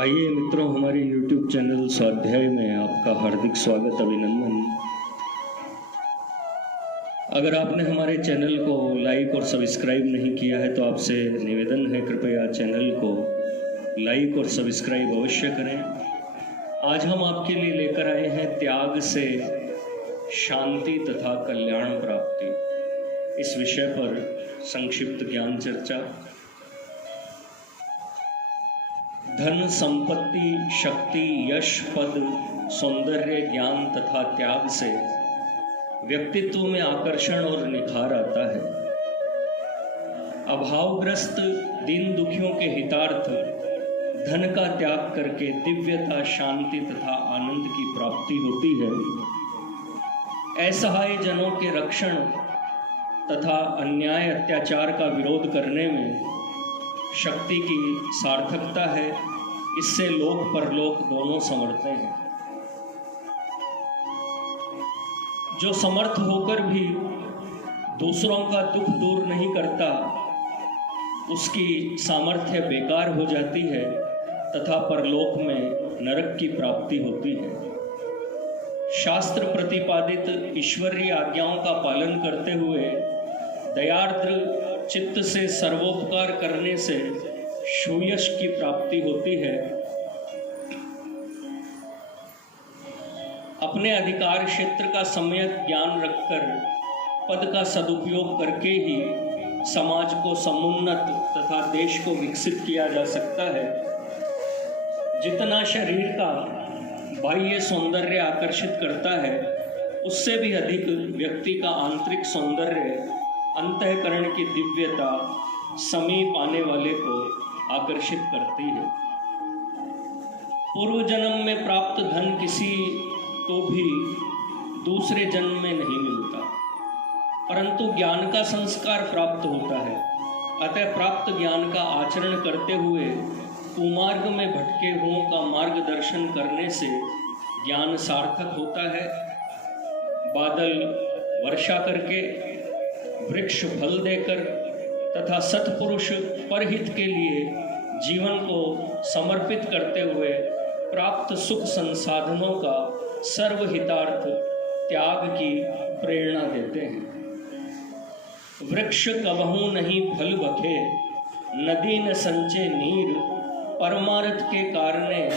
आइए मित्रों, हमारे YouTube चैनल स्वाध्याय में आपका हार्दिक स्वागत, अभिनंदन। अगर आपने हमारे चैनल को लाइक और सब्सक्राइब नहीं किया है तो आपसे निवेदन है, कृपया चैनल को लाइक और सब्सक्राइब अवश्य करें। आज हम आपके लिए लेकर आए हैं त्याग से शांति तथा कल्याण प्राप्ति, इस विषय पर संक्षिप्त ज्ञान चर्चा। धन, संपत्ति, शक्ति, यश, पद, सौंदर्य, ज्ञान तथा त्याग से व्यक्तित्व में आकर्षण और निखार आता है। अभावग्रस्त दीन दुखियों के हितार्थ धन का त्याग करके दिव्यता, शांति तथा आनंद की प्राप्ति होती है। असहाय जनों के रक्षण तथा अन्याय अत्याचार का विरोध करने में शक्ति की सार्थकता है। इससे लोक परलोक दोनों संवरते हैं। जो समर्थ होकर भी दूसरों का दुख दूर नहीं करता, उसकी सामर्थ्य बेकार हो जाती है तथा परलोक में नरक की प्राप्ति होती है। शास्त्र प्रतिपादित ईश्वरीय आज्ञाओं का पालन करते हुए दयार्द्र चित्त से सर्वोपकार करने से सुयश की प्राप्ति होती है। अपने अधिकार क्षेत्र का सम्यक ज्ञान रखकर पद का सदुपयोग करके ही समाज को समुन्नत तथा देश को विकसित किया जा सकता है। जितना शरीर का बाह्य सौंदर्य आकर्षित करता है, उससे भी अधिक व्यक्ति का आंतरिक सौंदर्य, अंतःकरण की दिव्यता समीप आने वाले को आकर्षित करती है। पूर्व जन्म में प्राप्त धन किसी को भी दूसरे जन्म में नहीं मिलता, परंतु ज्ञान का संस्कार प्राप्त होता है। अतः प्राप्त ज्ञान का आचरण करते हुए कुमार्ग में भटके हुओं का मार्गदर्शन करने से ज्ञान सार्थक होता है। बादल वर्षा करके, वृक्ष फल देकर तथा सत्पुरुष परहित के लिए जीवन को समर्पित करते हुए प्राप्त सुख संसाधनों का सर्वहितार्थ त्याग की प्रेरणा देते हैं। वृक्ष कबहू नहीं फल बखे, नदी न संचे नीर, परमार्थ के कारणे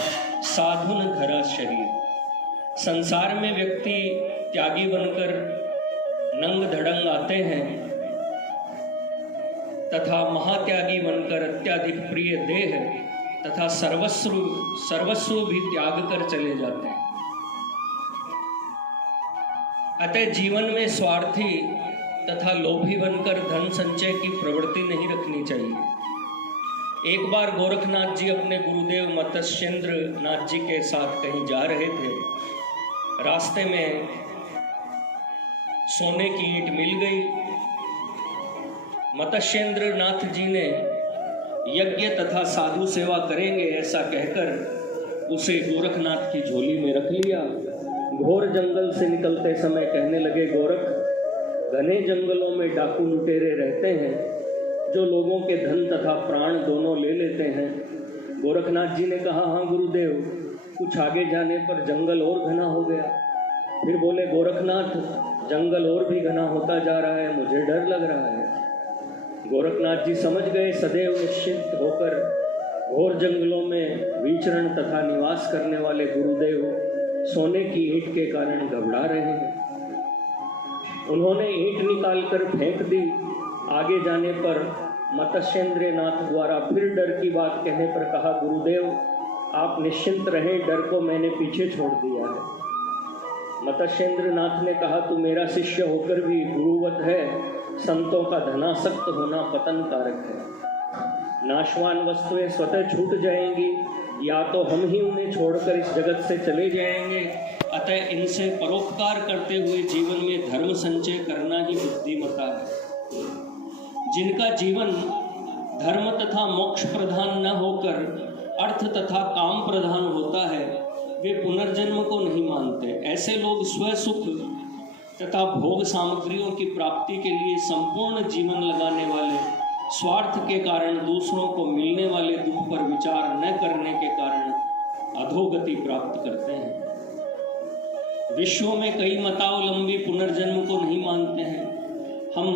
साधुन धरा शरीर। संसार में व्यक्ति त्यागी बनकर नंग धड़ंग आते हैं तथा महात्यागी बनकर अत्याधिक प्रिय देह तथा सर्वस्व भी त्याग कर चले जाते हैं। अतः जीवन में स्वार्थी तथा लोभी बनकर धन संचय की प्रवृत्ति नहीं रखनी चाहिए। एक बार गोरखनाथ जी अपने गुरुदेव मत्स्येंद्र नाथ जी के साथ कहीं जा रहे थे। रास्ते में सोने की ईंट मिल गई। मत्स्येंद्र नाथ जी ने यज्ञ तथा साधु सेवा करेंगे ऐसा कहकर उसे गोरखनाथ की झोली में रख लिया। घोर जंगल से निकलते समय कहने लगे, गोरख, घने जंगलों में डाकू लुटेरे रहते हैं जो लोगों के धन तथा प्राण दोनों ले लेते हैं। गोरखनाथ जी ने कहा, हाँ गुरुदेव। कुछ आगे जाने पर जंगल और घना हो गया। फिर बोले, गोरखनाथ, जंगल और भी घना होता जा रहा है, मुझे डर लग रहा है। गोरखनाथ जी समझ गए, सदैव निश्चिंत होकर घोर जंगलों में विचरण तथा निवास करने वाले गुरुदेव सोने की ईंट के कारण घबरा रहे हैं। उन्होंने ईंट निकालकर फेंक दी। आगे जाने पर मत्स्येंद्र नाथ द्वारा फिर डर की बात कहने पर कहा, गुरुदेव आप निश्चिंत रहें, डर को मैंने पीछे छोड़ दिया है। मत्स्येंद्र नाथ ने कहा, तू मेरा शिष्य होकर भी गुरुवत है। संतों का धनासक्त होना पतन कारक है। नाशवान वस्तुएं स्वतः छूट जाएंगी, या तो हम ही उन्हें छोड़कर इस जगत से चले जाएंगे। अतः इनसे परोपकार करते हुए जीवन में धर्म संचय करना ही बुद्धिमता है। जिनका जीवन धर्म तथा मोक्ष प्रधान न होकर अर्थ तथा काम प्रधान होता है, वे पुनर्जन्म को नहीं मानते। ऐसे लोग स्वसुख तथा भोग सामग्रियों की प्राप्ति के लिए संपूर्ण जीवन लगाने वाले स्वार्थ के कारण दूसरों को मिलने वाले दुख पर विचार न करने के कारण अधोगति प्राप्त करते हैं। विश्व में कई मतावलंबी पुनर्जन्म को नहीं मानते हैं। हम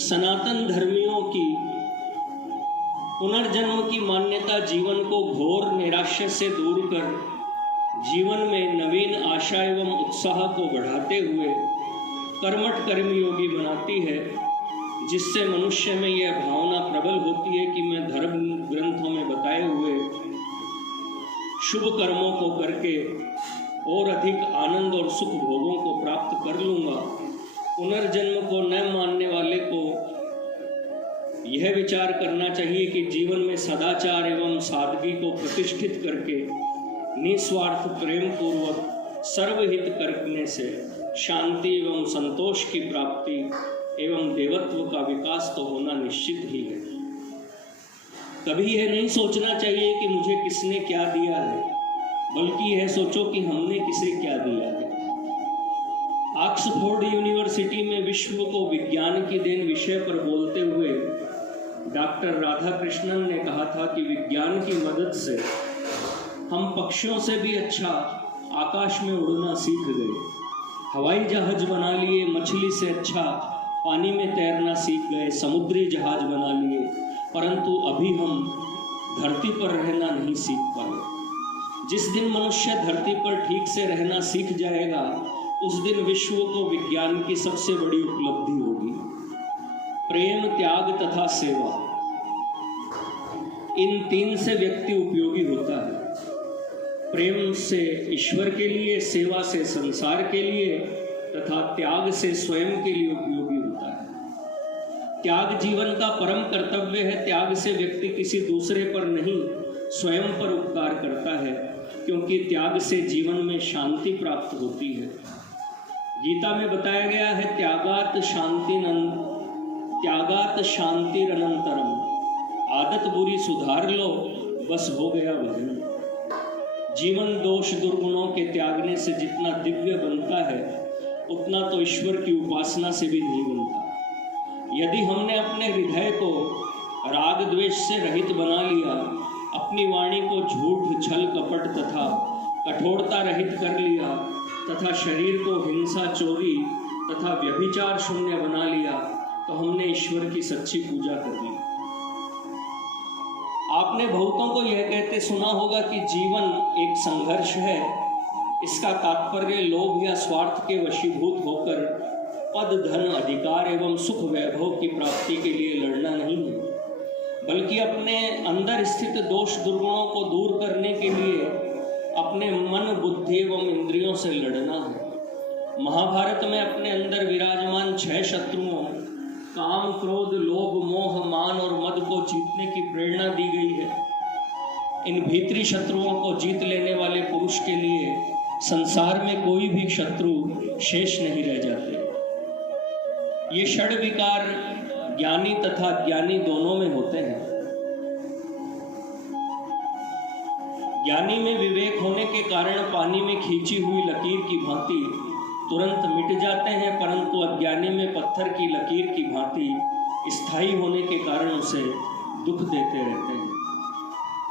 सनातन धर्मियों की पुनर्जन्म की मान्यता जीवन को घोर निराशा से दूर कर जीवन में नवीन आशा एवं उत्साह को बढ़ाते हुए कर्मठ कर्मयोगी बनाती है, जिससे मनुष्य में यह भावना प्रबल होती है कि मैं धर्म ग्रंथों में बताए हुए शुभ कर्मों को करके और अधिक आनंद और सुख भोगों को प्राप्त कर लूँगा। पुनर्जन्म को न मानने वाले को यह विचार करना चाहिए कि जीवन में सदाचार एवं सादगी को प्रतिष्ठित करके निस्वार्थ प्रेम पूर्वक सर्वहित करने से शांति एवं संतोष की प्राप्ति एवं देवत्व का विकास तो होना निश्चित ही है। कभी यह नहीं सोचना चाहिए कि मुझे किसने क्या दिया है, बल्कि यह सोचो कि हमने किसे क्या दिया है। ऑक्सफोर्ड यूनिवर्सिटी में विश्व को विज्ञान की देन विषय पर बोलते हुए डॉक्टर राधाकृष्णन ने कहा था कि विज्ञान की मदद से हम पक्षियों से भी अच्छा आकाश में उड़ना सीख गए, हवाई जहाज बना लिए, मछली से अच्छा पानी में तैरना सीख गए, समुद्री जहाज बना लिए, परंतु अभी हम धरती पर रहना नहीं सीख पाए। जिस दिन मनुष्य धरती पर ठीक से रहना सीख जाएगा, उस दिन विश्व को विज्ञान की सबसे बड़ी उपलब्धि होगी। प्रेम, त्याग तथा सेवा, इन तीन से व्यक्ति उपयोगी होता है। प्रेम से ईश्वर के लिए, सेवा से संसार के लिए तथा त्याग से स्वयं के लिए उपयोगी होता है। त्याग जीवन का परम कर्तव्य है। त्याग से व्यक्ति किसी दूसरे पर नहीं, स्वयं पर उपकार करता है, क्योंकि त्याग से जीवन में शांति प्राप्त होती है। गीता में बताया गया है, त्यागात शांतिरनंतरम, आदत बुरी सुधार लो, बस हो गया भजन। जीवन दोष दुर्गुणों के त्यागने से जितना दिव्य बनता है, उतना तो ईश्वर की उपासना से भी नहीं बनता। यदि हमने अपने हृदय को राग द्वेष से रहित बना लिया, अपनी वाणी को झूठ, छल, कपट तथा कठोरता रहित कर लिया तथा शरीर को हिंसा, चोरी तथा व्यभिचार शून्य बना लिया, तो हमने ईश्वर की सच्ची पूजा कर ली। आपने बहुतों को यह कहते सुना होगा कि जीवन एक संघर्ष है। इसका तात्पर्य लोभ या स्वार्थ के वशीभूत होकर पद, धन, अधिकार एवं सुख वैभव की प्राप्ति के लिए लड़ना नहीं है, बल्कि अपने अंदर स्थित दोष दुर्गुणों को दूर करने के लिए अपने मन, बुद्धि एवं इंद्रियों से लड़ना है। महाभारत में अपने अंदर विराजमान 6 शत्रुओं काम, क्रोध, लोभ, मोह, मान और मद को जीतने की प्रेरणा दी गई है। इन भीतरी शत्रुओं को जीत लेने वाले पुरुष के लिए संसार में कोई भी शत्रु शेष नहीं रह जाते। ये षड विकार ज्ञानी तथा ज्ञानी दोनों में होते हैं। ज्ञानी में विवेक होने के कारण पानी में खींची हुई लकीर की भांति तुरंत मिट जाते हैं, परंतु अज्ञानी में पत्थर की लकीर की भांति स्थायी होने के कारण उसे दुख देते रहते हैं।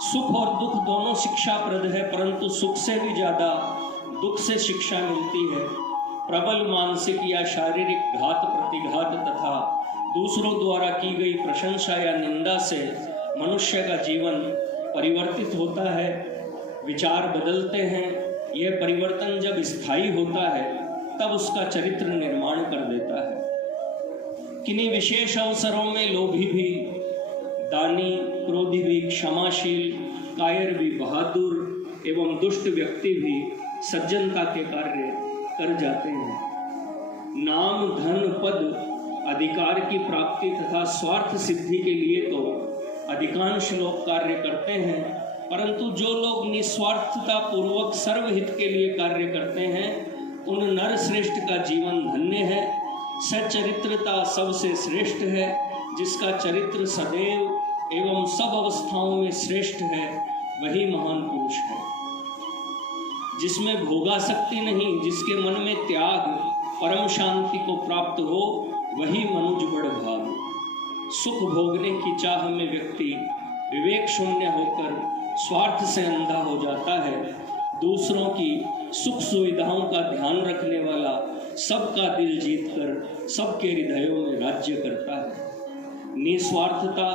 सुख और दुख दोनों शिक्षाप्रद है, परंतु सुख से भी ज़्यादा दुख से शिक्षा मिलती है। प्रबल मानसिक या शारीरिक घात प्रतिघात तथा दूसरों द्वारा की गई प्रशंसा या निंदा से मनुष्य का जीवन परिवर्तित होता है, विचार बदलते हैं। यह परिवर्तन जब स्थायी होता है, तब उसका चरित्र निर्माण कर देता है। किन्हीं विशेष अवसरों में लोभी भी, दानी, क्रोधी भी, क्षमाशील, कायर भी, बहादुर एवं दुष्ट व्यक्ति भी सज्जनता के कार्य कर जाते हैं। नाम, धन, पद, अधिकार की प्राप्ति तथा स्वार्थ सिद्धि के लिए तो अधिकांश लोग कार्य करते हैं, परंतु जो लोग निस्वार्थता पूर्वक सर्वहित के लिए कार्य करते हैं, उन नर श्रेष्ठ का जीवन धन्य है। सच्चरित्रता सबसे श्रेष्ठ है। जिसका चरित्र सदैव एवं सब अवस्थाओं में श्रेष्ठ है, वही महान पुरुष है। जिसमें भोगासक्ति नहीं, जिसके मन में त्याग, परम शांति को प्राप्त हो, वही मनुज बड़ भाग। सुख भोगने की चाह में व्यक्ति विवेक शून्य होकर स्वार्थ से अंधा हो जाता है। दूसरों की सुख सुविधाओं का ध्यान रखने वाला सबका दिल जीतकर सबके हृदयों में राज्य करता है। निस्वार्थता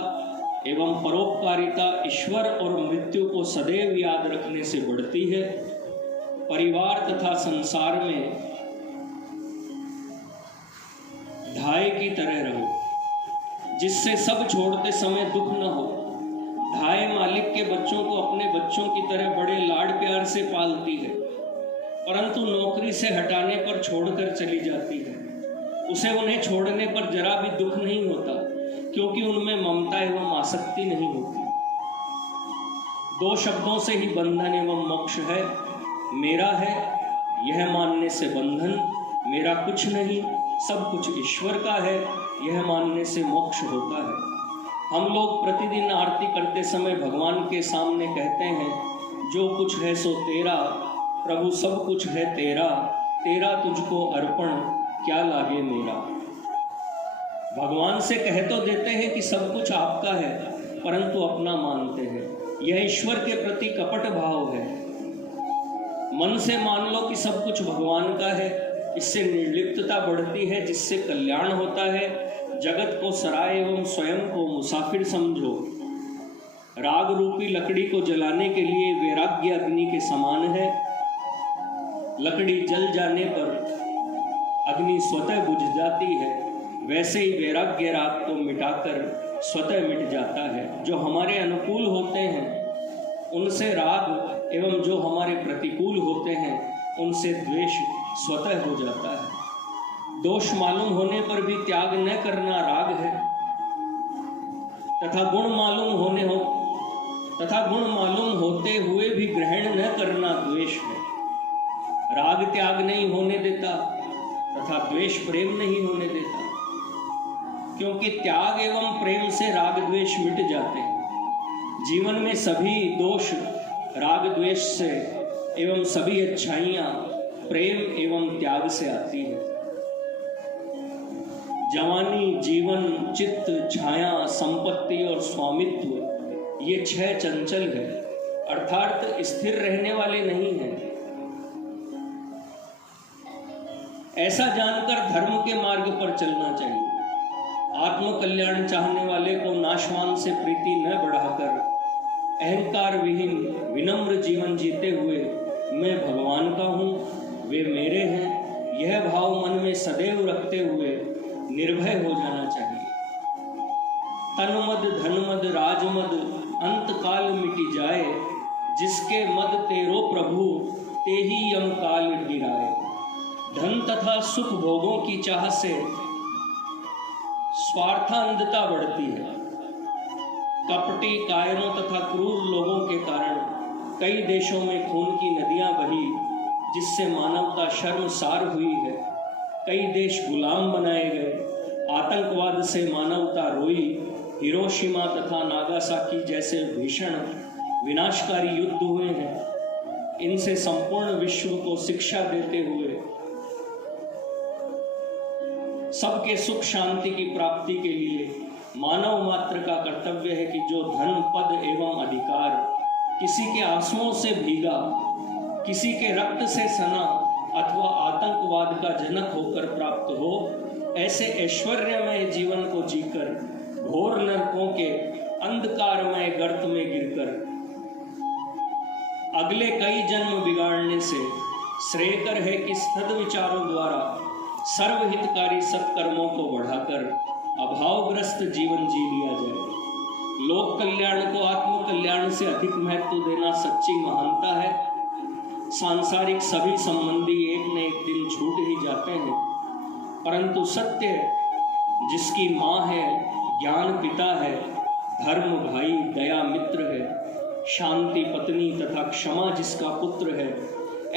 एवं परोपकारिता ईश्वर और मृत्यु को सदैव याद रखने से बढ़ती है। परिवार तथा संसार में धाय की तरह रहो, जिससे सब छोड़ते समय दुख न हो। धाय मालिक के बच्चों को अपने बच्चों की तरह बड़े लाड प्यार से पालती है, परंतु नौकरी से हटाने पर छोड़कर चली जाती है। उसे उन्हें छोड़ने पर जरा भी दुख नहीं होता, क्योंकि उनमें ममता एवं आसक्ति नहीं होती। दो शब्दों से ही बंधन एवं मोक्ष है। मेरा है यह मानने से बंधन, मेरा कुछ नहीं सब कुछ ईश्वर का है यह मानने से मोक्ष होता है। हम लोग प्रतिदिन आरती करते समय भगवान के सामने कहते हैं, जो कुछ है सो तेरा प्रभु, सब कुछ है तेरा, तेरा तुझको अर्पण, क्या लागे मेरा। भगवान से कह तो देते हैं कि सब कुछ आपका है, परंतु अपना मानते हैं। यह ईश्वर के प्रति कपट भाव है। मन से मान लो कि सब कुछ भगवान का है, इससे निर्लिप्तता बढ़ती है, जिससे कल्याण होता है। जगत को सराय एवं स्वयं को मुसाफिर समझो। राग रूपी लकड़ी को जलाने के लिए वैराग्य अग्नि के समान है। लकड़ी जल जाने पर अग्नि स्वतः बुझ जाती है, वैसे ही वैराग्य राग को मिटाकर स्वतः मिट जाता है। जो हमारे अनुकूल होते हैं उनसे राग एवं जो हमारे प्रतिकूल होते हैं उनसे द्वेष स्वतः हो जाता है। दोष मालूम होने पर भी त्याग न करना राग है, तथा गुण मालूम होते हुए भी ग्रहण न करना द्वेष है। राग त्याग नहीं होने देता तथा द्वेष प्रेम नहीं होने देता, क्योंकि त्याग एवं प्रेम से राग द्वेष मिट जाते हैं। जीवन में सभी दोष राग द्वेष से एवं सभी अच्छाइयाँ प्रेम एवं त्याग से आती है। जवानी, जीवन, चित्त, छाया, संपत्ति और स्वामित्व ये 6 चंचल है, अर्थात स्थिर रहने वाले नहीं हैं। ऐसा जानकर धर्म के मार्ग पर चलना चाहिए। आत्म कल्याण चाहने वाले को नाशवान से प्रीति न बढ़ाकर अहंकार विहीन विनम्र जीवन जीते हुए मैं भगवान का हूँ, वे मेरे हैं, यह भाव मन में सदैव रखते हुए निर्भय हो जाना चाहिए। तनमद धनमद राजमद अंत काल मिटी जाए, जिसके मद तेरो प्रभु ते ही यम काल गिराए। धन तथा सुख भोगों की चाह से स्वार्थांधता बढ़ती है। कपटी, कायरों तथा क्रूर लोगों के कारण कई देशों में खून की नदियां बही, जिससे मानवता शर्मसार हुई है। कई देश गुलाम बनाए गए। आतंकवाद से मानवता रोई। हिरोशिमा तथा नागासाकी जैसे भीषण विनाशकारी युद्ध हुए हैं। इनसे संपूर्ण विश्व को शिक्षा देते हुए सबके सुख शांति की प्राप्ति के लिए मानव मात्र का कर्तव्य है कि जो धन, पद एवं अधिकार किसी के आंसुओं से भीगा, किसी के रक्त से सना अथवा आतंकवाद का जनक होकर प्राप्त हो, ऐसे ऐश्वर्यमय जीवन को जीकर घोर नरकों के अंधकारमय गर्त में गिरकर अगले कई जन्म बिगाड़ने से श्रेयकर है कि सद्विचारों द्वारा सर्वहितकारी सत्कर्मों को बढ़ाकर अभावग्रस्त जीवन जी लिया जाए। लोक कल्याण को आत्म कल्याण से अधिक महत्व देना सच्ची महानता है। सांसारिक सभी संबंधी एक न एक दिन छूट ही जाते हैं, परंतु सत्य जिसकी माँ है, ज्ञान पिता है, धर्म भाई, दया मित्र है, शांति पत्नी तथा क्षमा जिसका पुत्र है,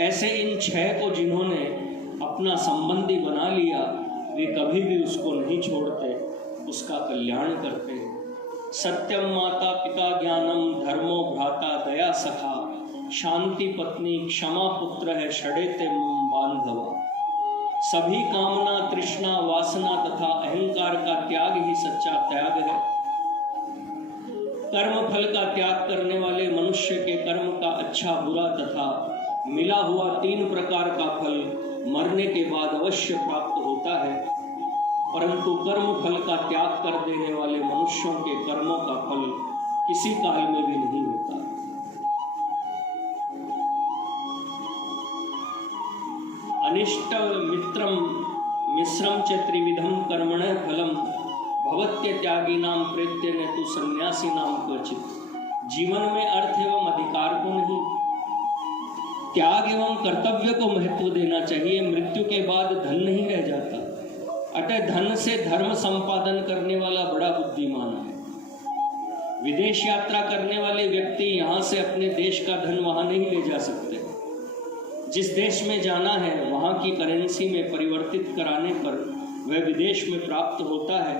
ऐसे इन 6 को जिन्होंने अपना संबंधी बना लिया, वे कभी भी उसको नहीं छोड़ते, उसका कल्याण करते हैं। सत्यम माता पिता ज्ञानम धर्मो भ्राता दया सखा, शांति पत्नी क्षमा पुत्र है षडेते बांधवा। सभी कामना तृष्णा वासना वासना तथा अहंकार का त्याग ही सच्चा त्याग है। कर्म फल का त्याग करने वाले मनुष्य के कर्म का अच्छा बुरा तथा मिला हुआ 3 प्रकार का फल मरने के बाद अवश्य प्राप्त होता है, परंतु कर्म फल का त्याग कर देने वाले मनुष्यों के कर्मों का फल किसी काल में भी नहीं होता। अनिष्ट मित्रम मिश्रम च त्रिविधम कर्मण फलम भवत्य त्यागी नाम प्रेत्य ने तु सन्यासी नाम क्वचित। जीवन में अर्थ एवं अधिकार को नहीं, त्याग एवं कर्तव्य को महत्व देना चाहिए। मृत्यु के बाद धन नहीं रह जाता, अतः धन से धर्म संपादन करने वाला बड़ा बुद्धिमान है। विदेश यात्रा करने वाले व्यक्ति यहाँ से अपने देश का धन वहाँ नहीं ले जा सकते। जिस देश में जाना है वहाँ की करेंसी में परिवर्तित कराने पर वह विदेश में प्राप्त होता है।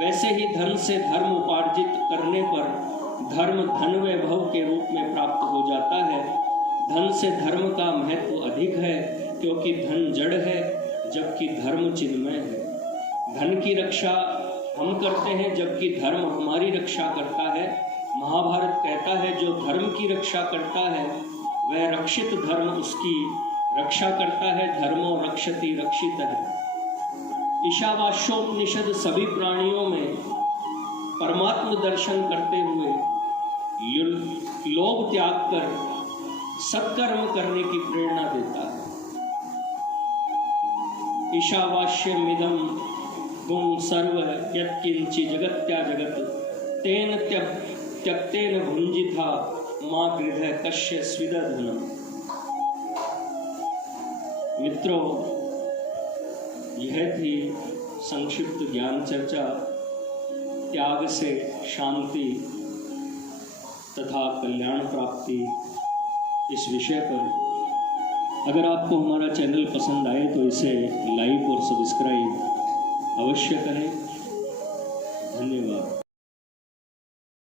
वैसे ही धन से धर्म उपार्जित करने पर धर्म धन वैभव के रूप में प्राप्त हो जाता है। धन से धर्म का महत्व अधिक है, क्योंकि धन जड़ है जबकि धर्म चिन्मय है। धन की रक्षा हम करते हैं जबकि धर्म हमारी रक्षा करता है। महाभारत कहता है जो धर्म की रक्षा करता है वह रक्षित धर्म उसकी रक्षा करता है। धर्मो रक्षति रक्षित है। ईशावास्योपनिषद सभी प्राणियों में परमात्म दर्शन करते हुए लोभ त्याग कर सत्कर्म करने की प्रेरणा देता है। ईशावास्यमिदं गुं सर्व यत्किंचि जगत्या जगत तेन त्यक्तेन भुंजिथा मां गृह कश्य स्विदधनम। मित्रों, यह थी संक्षिप्त ज्ञान चर्चा त्याग से शांति तथा कल्याण प्राप्ति इस विषय पर। अगर आपको हमारा चैनल पसंद आए तो इसे लाइक और सब्सक्राइब अवश्य करें। धन्यवाद।